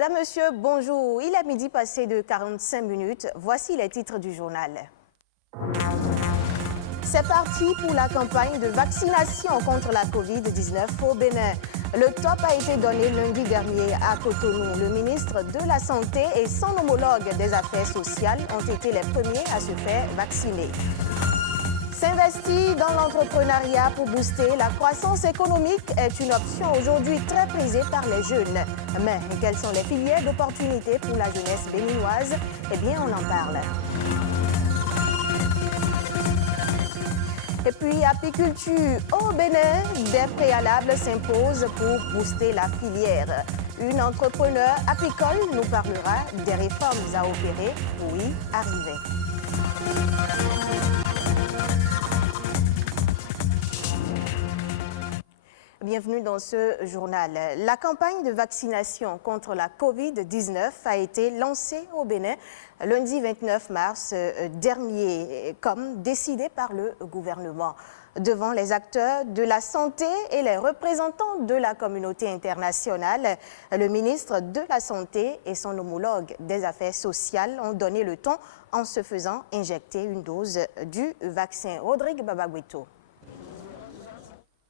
Madame, Monsieur, bonjour. Il est midi passé de 45 minutes. Voici les titres du journal. C'est parti pour la campagne de vaccination contre la Covid-19 au Bénin. Le top a été donné lundi dernier à Cotonou. Le ministre de la Santé et son homologue des Affaires sociales ont été les premiers à se faire vacciner. S'investir dans l'entrepreneuriat pour booster la croissance économique est une option aujourd'hui très prisée par les jeunes. Mais quelles sont les filières d'opportunités pour la jeunesse béninoise? Eh bien, on en parle. Et puis, apiculture au Bénin, des préalables s'imposent pour booster la filière. Une entrepreneur apicole nous parlera des réformes à opérer pour y arriver. Bienvenue dans ce journal. La campagne de vaccination contre la Covid-19 a été lancée au Bénin lundi 29 mars dernier, comme décidé par le gouvernement. Devant les acteurs de la santé et les représentants de la communauté internationale, le ministre de la Santé et son homologue des Affaires sociales ont donné le ton en se faisant injecter une dose du vaccin. Rodrigue Babagüeto.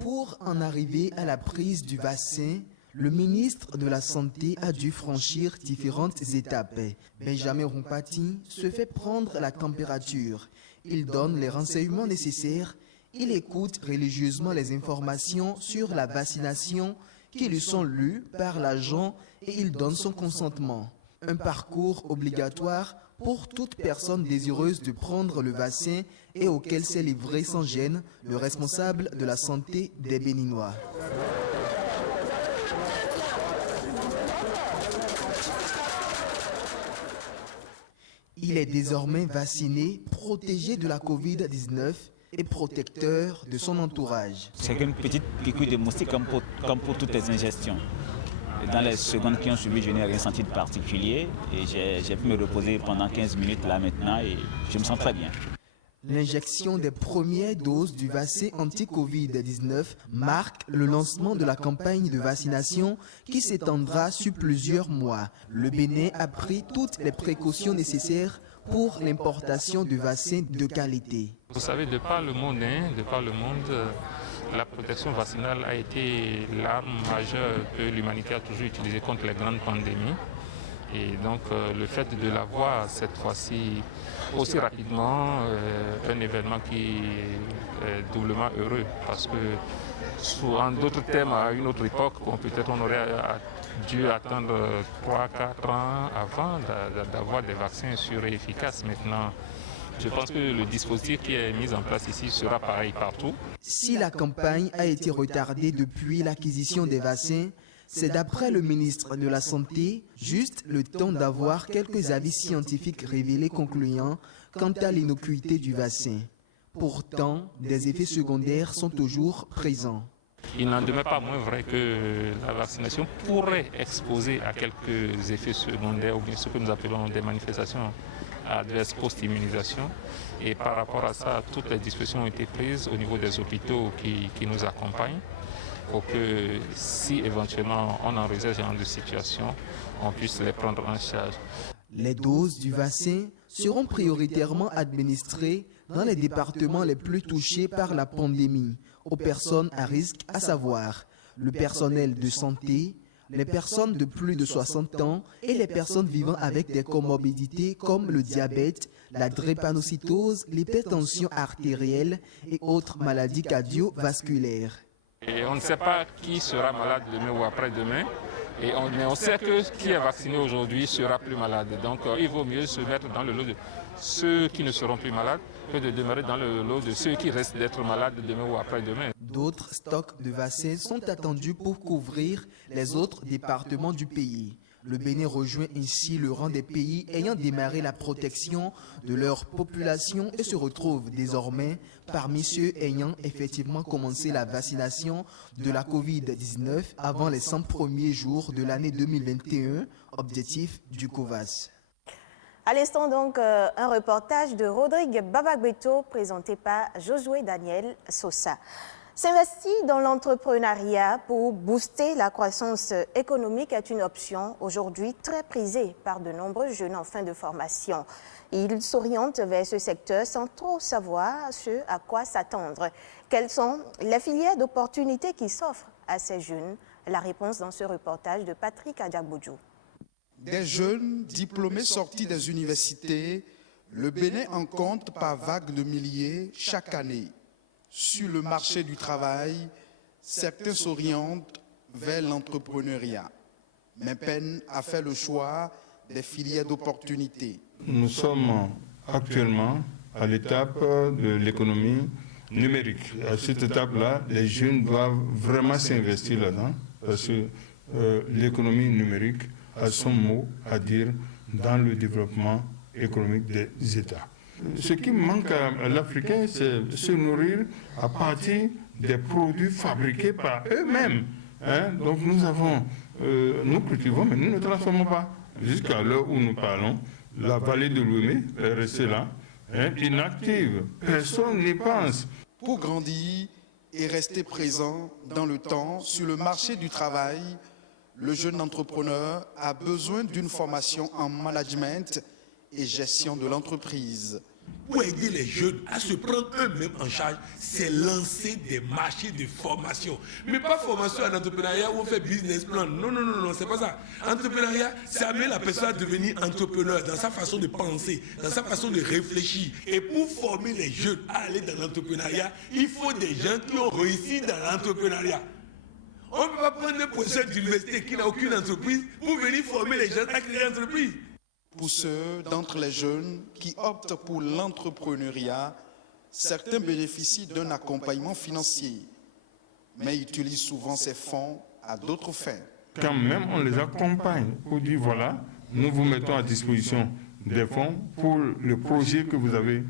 Pour en arriver à la prise du vaccin, le ministre de la Santé a dû franchir différentes étapes. Benjamin Rompati se fait prendre la température. Il donne les renseignements nécessaires. Il écoute religieusement les informations sur la vaccination qui lui sont lues par l'agent et il donne son consentement. Un parcours obligatoire pour toute personne désireuse de prendre le vaccin et auquel s'est livré sans gêne le responsable de la santé des Béninois. Il est désormais vacciné, protégé de la Covid-19 et protecteur de son entourage. C'est une petite piqûre de moustique comme pour toutes les ingestions. Dans les secondes qui ont suivi, je n'ai rien senti de particulier et j'ai pu me reposer pendant 15 minutes là maintenant et je me sens très bien. L'injection des premières doses du vaccin anti-Covid-19 marque le lancement de la campagne de vaccination qui s'étendra sur plusieurs mois. Le Bénin a pris toutes les précautions nécessaires pour l'importation de vaccins de qualité. Vous savez, de par le monde, la protection vaccinale a été l'arme majeure que l'humanité a toujours utilisée contre les grandes pandémies. Et donc le fait de l'avoir cette fois-ci aussi rapidement, un événement qui est doublement heureux. Parce que, en d'autres termes, à une autre époque, peut-être on aurait dû attendre 3-4 ans avant d'avoir des vaccins sûrs et efficaces. Maintenant, je pense que le dispositif qui est mis en place ici sera pareil partout. Si la campagne a été retardée depuis l'acquisition des vaccins, c'est d'après le ministre de la Santé, juste le temps d'avoir quelques avis scientifiques révélés concluants quant à l'innocuité du vaccin. Pourtant, des effets secondaires sont toujours présents. Il n'en demeure pas moins vrai que la vaccination pourrait exposer à quelques effets secondaires ou bien ce que nous appelons des manifestations adverses post-immunisation. Et par rapport à ça, toutes les dispositions ont été prises au niveau des hôpitaux qui nous accompagnent pour que si éventuellement on envisage ce genre de situation, on puisse les prendre en charge. Les doses du vaccin seront prioritairement administrées dans les départements les plus touchés par la pandémie, aux personnes à risque, à savoir le personnel de santé, les personnes de plus de 60 ans et les personnes vivant avec des comorbidités comme le diabète, la drépanocytose, l'hypertension artérielle et autres maladies cardiovasculaires. Et on ne sait pas qui sera malade demain ou après-demain. Mais on sait que qui est vacciné aujourd'hui sera plus malade. Donc il vaut mieux se mettre dans le lot de ceux qui ne seront plus malades que de demeurer dans le lot de ceux qui restent d'être malades demain ou après-demain. D'autres stocks de vaccins sont attendus pour couvrir les autres départements du pays. Le Bénin rejoint ainsi le rang des pays ayant démarré la protection de leur population et se retrouve désormais parmi ceux ayant effectivement commencé la vaccination de la Covid-19 avant les 100 premiers jours de l'année 2021, objectif du COVAS. À l'instant donc, un reportage de Rodrigue Babagüeto présenté par Josué Daniel Sosa. S'investir dans l'entrepreneuriat pour booster la croissance économique est une option aujourd'hui très prisée par de nombreux jeunes en fin de formation. Ils s'orientent vers ce secteur sans trop savoir ce à quoi s'attendre. Quelles sont les filières d'opportunités qui s'offrent à ces jeunes? La réponse dans ce reportage de Patrick Adjaboudjou. Des jeunes diplômés sortis des universités, le Bénin en compte par vagues de milliers chaque année. Sur le marché du travail, certains s'orientent vers l'entrepreneuriat, mais peinent à faire le choix des filières d'opportunités. Nous sommes actuellement à l'étape de l'économie numérique. À cette étape-là, les jeunes doivent vraiment s'investir là-dedans, parce que l'économie numérique a son mot à dire dans le développement économique des États. Ce qui manque à l'Africain, c'est de se nourrir à partir des produits fabriqués par eux-mêmes. Donc nous cultivons, mais nous ne transformons pas. Jusqu'à l'heure où nous parlons, la vallée de Lomé est restée là, inactive. Personne n'y pense. Pour grandir et rester présent dans le temps sur le marché du travail, le jeune entrepreneur a besoin d'une formation en management et gestion de l'entreprise. Pour aider les jeunes à se prendre eux-mêmes en charge, c'est lancer des marchés de formation. Mais pas formation en entrepreneuriat où on fait business plan. Non, c'est pas ça. Entrepreneuriat, c'est amener la personne à devenir entrepreneur dans sa façon de penser, dans sa façon de réfléchir. Et pour former les jeunes à aller dans l'entrepreneuriat, il faut des gens qui ont réussi dans l'entrepreneuriat. On ne peut pas prendre un professeur d'université qui n'a aucune entreprise pour venir former les jeunes à créer une entreprise. Pour ceux d'entre les jeunes qui optent pour l'entrepreneuriat, certains bénéficient d'un accompagnement financier, mais utilisent souvent ces fonds à d'autres fins. Quand même, on les accompagne pour dire voilà, nous vous mettons à disposition des fonds pour le projet que vous avez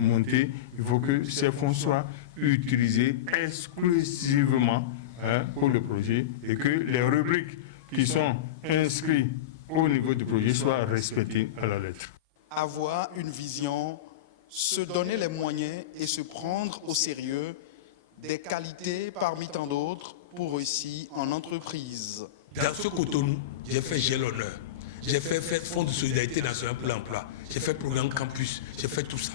monté. Il faut que ces fonds soient utilisés exclusivement pour le projet et que les rubriques qui sont inscrites au niveau du projet soient respectées à la lettre. Avoir une vision, se donner les moyens et se prendre au sérieux, des qualités parmi tant d'autres pour réussir en entreprise. Dans ce Cotonou, j'ai fait J'ai l'honneur, j'ai fait Fonds de solidarité nationale pour l'emploi, j'ai fait programme campus, j'ai fait tout ça.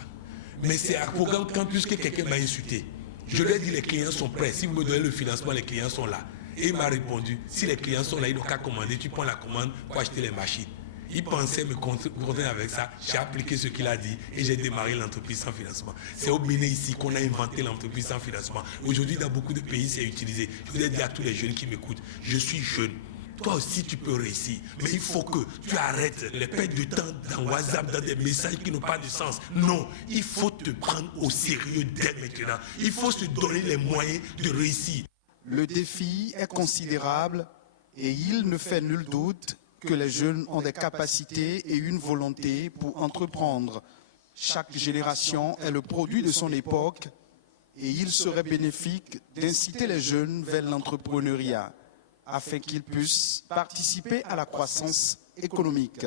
Mais c'est à programme campus que quelqu'un m'a insulté. Je lui ai dit les clients sont prêts, si vous me donnez le financement, les clients sont là. Et il m'a répondu, si les clients sont là, ils n'ont qu'à commander, tu prends la commande pour acheter les machines. Il pensait me contenter avec ça, j'ai appliqué ce qu'il a dit et j'ai démarré l'entreprise sans financement. C'est au Bénin ici qu'on a inventé l'entreprise sans financement. Aujourd'hui, dans beaucoup de pays, c'est utilisé. Je voudrais dire à tous les jeunes qui m'écoutent, je suis jeune. Toi aussi, tu peux réussir. Mais il faut que tu arrêtes les pertes de temps dans WhatsApp, dans des messages qui n'ont pas de sens. Non, il faut te prendre au sérieux dès maintenant. Il faut se donner les moyens de réussir. Le défi est considérable et il ne fait nul doute que les jeunes ont des capacités et une volonté pour entreprendre. Chaque génération est le produit de son époque et il serait bénéfique d'inciter les jeunes vers l'entrepreneuriat afin qu'ils puissent participer à la croissance économique.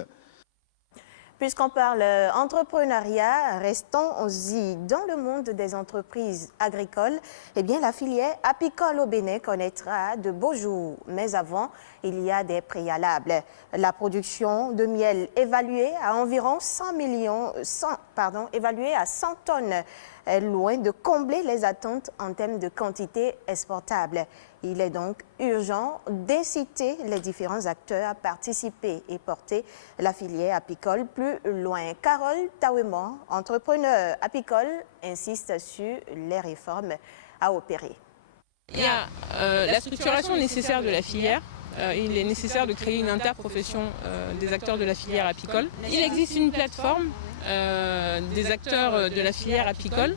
Puisqu'on parle entrepreneuriat, restons-y dans le monde des entreprises agricoles. Eh bien, la filière apicole au Bénin connaîtra de beaux jours. Mais avant, il y a des préalables. La production de miel évaluée à environ 100 tonnes est loin de combler les attentes en termes de quantité exportable. Il est donc urgent d'inciter les différents acteurs à participer et porter la filière apicole plus loin. Carole Tawema, entrepreneur apicole, insiste sur les réformes à opérer. Il y a la structuration nécessaire de la filière. Il est nécessaire de créer une interprofession des acteurs de la filière apicole. Il existe une plateforme des acteurs de la filière apicole.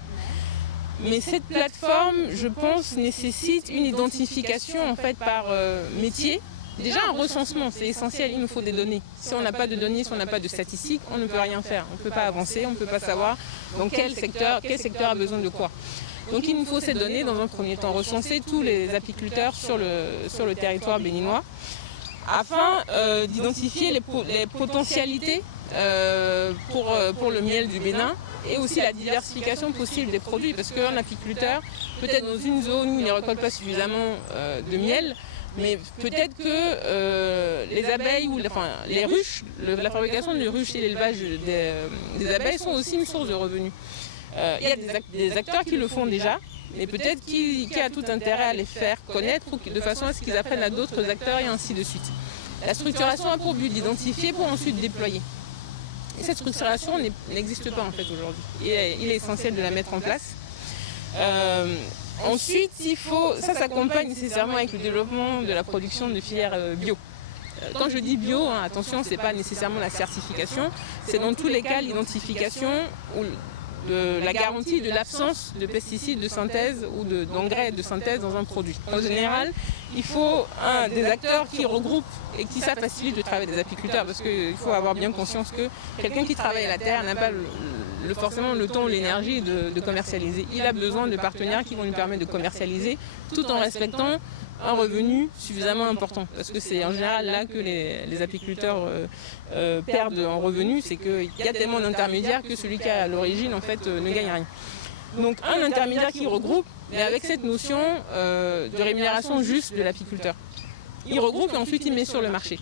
Mais cette plateforme, je pense, nécessite une identification en fait par métier. Déjà un recensement, c'est essentiel, il nous faut des données. Si on n'a pas de données, si on n'a pas de statistiques, on ne peut rien faire. On ne peut pas avancer, on ne peut pas savoir dans quel secteur a besoin de quoi. Donc il nous faut ces données, dans un premier temps, recenser tous les apiculteurs sur le territoire béninois, afin d'identifier les potentialités pour le miel du Bénin, et aussi la diversification possible des produits, parce qu'un apiculteur, peut-être dans une zone où il ne récolte pas suffisamment de miel, mais peut-être que les abeilles ou les ruches, la fabrication de ruches et l'élevage des abeilles sont aussi une source de revenus. Il y a des acteurs qui le font déjà, mais peut-être qui a tout intérêt à les faire connaître de façon à ce qu'ils apprennent à d'autres acteurs et ainsi de suite. La structuration a pour but d'identifier pour ensuite déployer. Et cette structuration n'existe pas en fait aujourd'hui. Il est essentiel de la mettre en place. Ensuite, ça s'accompagne nécessairement avec le développement de la production de filières bio. Quand je dis bio, attention, ce n'est pas nécessairement la certification, c'est dans tous les cas l'identification ou la garantie de l'absence de pesticides de synthèse ou d'engrais de synthèse dans un produit. En général, il faut des acteurs qui regroupent et qui ça facilite le travail des apiculteurs, parce qu'il faut avoir bien conscience que quelqu'un qui travaille à la terre n'a pas forcément le temps ou l'énergie de commercialiser. Il a besoin de partenaires qui vont lui permettre de commercialiser tout en respectant un revenu suffisamment important. Parce que c'est en général là que les apiculteurs perdent en revenu, c'est qu'il y a tellement d'intermédiaires que celui qui est à l'origine en fait ne gagne rien. Donc un intermédiaire qui regroupe, mais avec cette notion de rémunération juste de l'apiculteur. Il regroupe et ensuite il met sur le marché.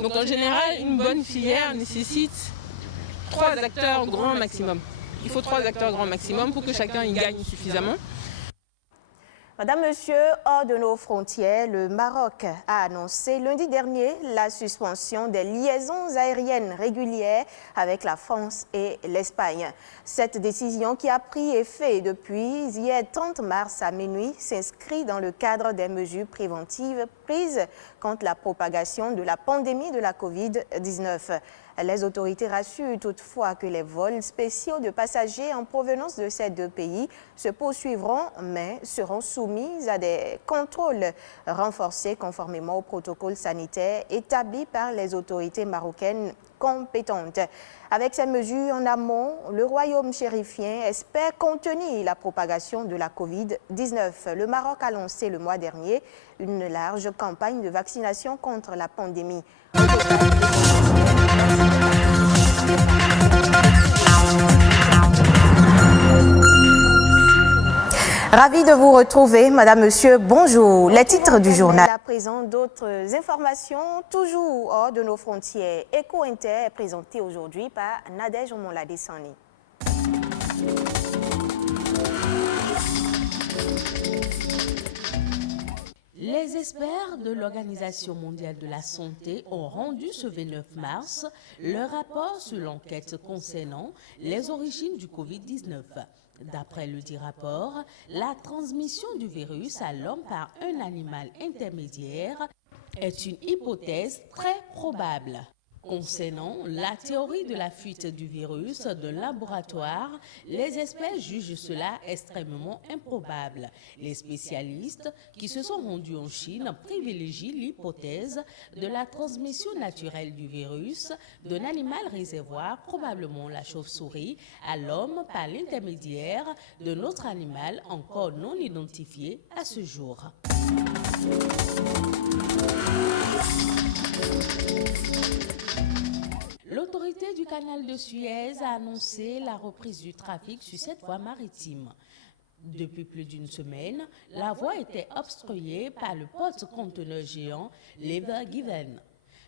Donc en général, une bonne filière nécessite 3 acteurs grand maximum. Il faut 3 acteurs grand maximum pour que chacun y gagne suffisamment. Madame, Monsieur, hors de nos frontières, le Maroc a annoncé lundi dernier la suspension des liaisons aériennes régulières avec la France et l'Espagne. Cette décision, qui a pris effet depuis hier 30 mars à minuit, s'inscrit dans le cadre des mesures préventives prises contre la propagation de la pandémie de la Covid-19. Les autorités rassurent toutefois que les vols spéciaux de passagers en provenance de ces 2 pays se poursuivront, mais seront soumis à des contrôles renforcés conformément au protocole sanitaire établi par les autorités marocaines compétentes. Avec ces mesures en amont, le royaume chérifien espère contenir la propagation de la Covid-19. Le Maroc a lancé le mois dernier une large campagne de vaccination contre la pandémie. Ravi de vous retrouver, Madame, Monsieur, bonjour. Les titres du journal. À présent, d'autres informations, toujours hors de nos frontières. Eco Inter est présenté aujourd'hui par Nadège Omonladé-Sani. Les experts de l'Organisation mondiale de la santé ont rendu ce 29 mars leur rapport sur l'enquête concernant les origines du Covid-19. D'après le dit rapport, la transmission du virus à l'homme par un animal intermédiaire est une hypothèse très probable. Concernant la théorie de la fuite du virus d'un laboratoire, les experts jugent cela extrêmement improbable. Les spécialistes qui se sont rendus en Chine privilégient l'hypothèse de la transmission naturelle du virus d'un animal réservoir, probablement la chauve-souris, à l'homme par l'intermédiaire d'un autre animal encore non identifié à ce jour. L'autorité du canal de Suez a annoncé la reprise du trafic sur cette voie maritime. Depuis plus d'une semaine, la voie était obstruée par le porte-conteneurs géant l'Ever Given.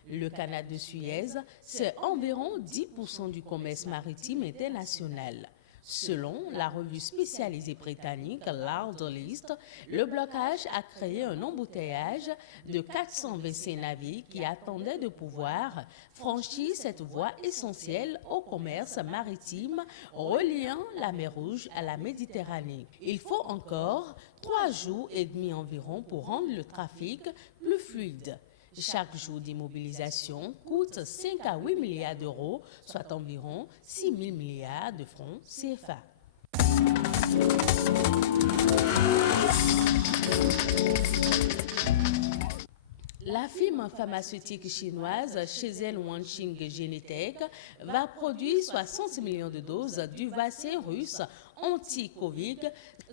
Le canal de Suez, c'est environ 10% du commerce maritime international. Selon la revue spécialisée britannique List, le blocage a créé un embouteillage de 425 navires qui attendaient de pouvoir franchir cette voie essentielle au commerce maritime reliant la mer Rouge à la Méditerranée. Il faut encore 3 jours et demi environ pour rendre le trafic plus fluide. Chaque jour d'immobilisation coûte 5 à 8 milliards d'euros, soit environ 6 000 milliards de francs CFA. La firme pharmaceutique chinoise Shenzhen Wanxing Genentech va produire 60 millions de doses du vaccin russe anti-Covid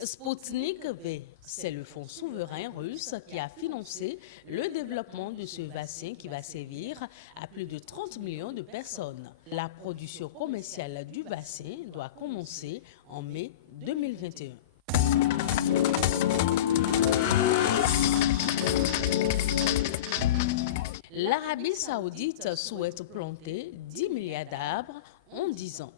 Sputnik V, c'est le fonds souverain russe qui a financé le développement de ce vaccin qui va servir à plus de 30 millions de personnes. La production commerciale du vaccin doit commencer en mai 2021. L'Arabie saoudite souhaite planter 10 milliards d'arbres en 10 ans.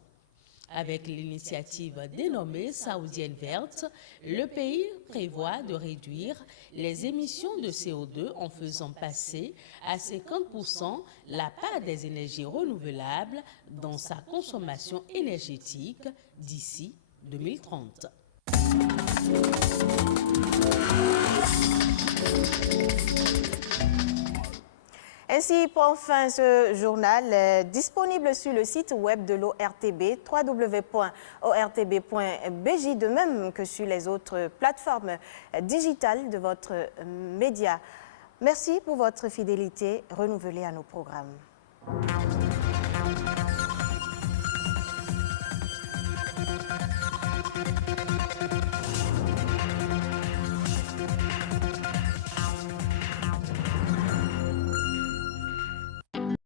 Avec l'initiative dénommée Saoudienne Verte, le pays prévoit de réduire les émissions de CO2 en faisant passer à 50% la part des énergies renouvelables dans sa consommation énergétique d'ici 2030. Ainsi prend fin ce journal disponible sur le site web de l'ORTB, www.ortb.bj, de même que sur les autres plateformes digitales de votre média. Merci pour votre fidélité renouvelée à nos programmes.